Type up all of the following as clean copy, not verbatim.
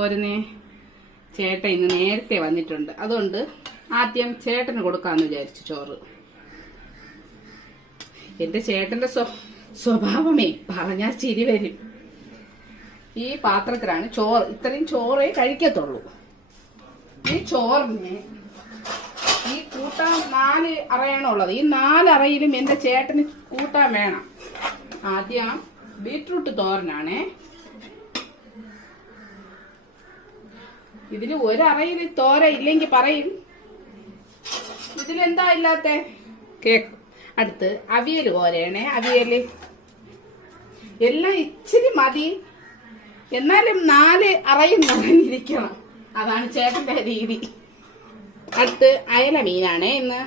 തോരനെ ചേട്ടൻ ഇന്ന് നേരത്തെ വന്നിട്ടുണ്ട്. അതുകൊണ്ട് ആദ്യം ചേട്ടന് കൊടുക്കാന്ന് വിചാരിച്ചു ചോറ്. എന്റെ ചേട്ടന്റെ സ്വഭാവമേ പറഞ്ഞാൽ ചിരി വരും. ഈ പാത്രത്തിലാണ് ചോറ്, ഇത്രയും ചോറേ കഴിക്കത്തുള്ളൂ. ഈ ചോറിന് ഈ കൂട്ടാൻ 4 അറയാണുള്ളത്. ഈ 4 അറയിലും എന്റെ ചേട്ടന് കൂട്ടാൻ വേണം. ആദ്യം ബീട്രൂട്ട് തോരനാണേ. ഇതില് ഒരറയിൽ തോര ഇല്ലെങ്കിൽ പറയും ഇതിലെന്താ ഇല്ലാത്ത കേക്ക്. അടുത്ത് അവിയല് പോലെയാണേ. അവിയല് എല്ലാം ഇച്ചിരി മതി, എന്നാലും 4 അറയും നിറഞ്ഞിരിക്കണം. അതാണ് ചേട്ടന്റെ രീതി. അടുത്ത് അയല മീനാണേ ഇന്ന്.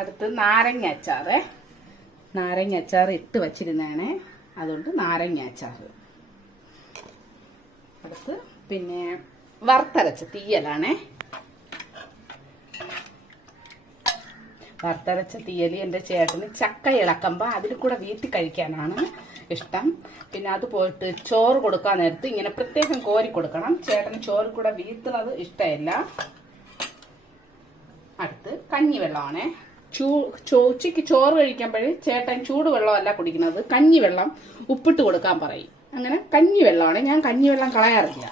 അടുത്ത് നാരങ്ങ അച്ചാറ്. നാരങ്ങ അച്ചാർ ഇട്ട് വച്ചിരുന്നാണ്, അതുകൊണ്ട് നാരങ്ങ അച്ചാറ്. അടുത്ത് പിന്നെ വറുത്തരച്ച തീയലാണേ. വറുത്തരച്ച തീയൽ എൻ്റെ ചേട്ടന് ചക്ക ഇളക്കുമ്പോൾ അതിൽ കൂടെ വീട്ടി കഴിക്കാനാണ് ഇഷ്ടം. പിന്നെ അത് പോയിട്ട് ചോറ് കൊടുക്കാൻ നേരത്ത് ഇങ്ങനെ പ്രത്യേകം കോരി കൊടുക്കണം. ചേട്ടന് ചോറ് കൂടെ വീത്തുന്നത് ഇഷ്ടമല്ല. അടുത്ത് കഞ്ഞിവെള്ളമാണേ. ഉച്ചയ്ക്ക് ചോറ് കഴിക്കുമ്പോൾ ചേട്ടൻ ചൂടുവെള്ളമല്ല കുടിക്കുന്നത്, കഞ്ഞിവെള്ളം ഉപ്പിട്ട് കൊടുക്കാൻ പറയും. അങ്ങനെ കഞ്ഞിവെള്ളമാണ്. ഞാൻ കഞ്ഞിവെള്ളം കളയാറില്ല.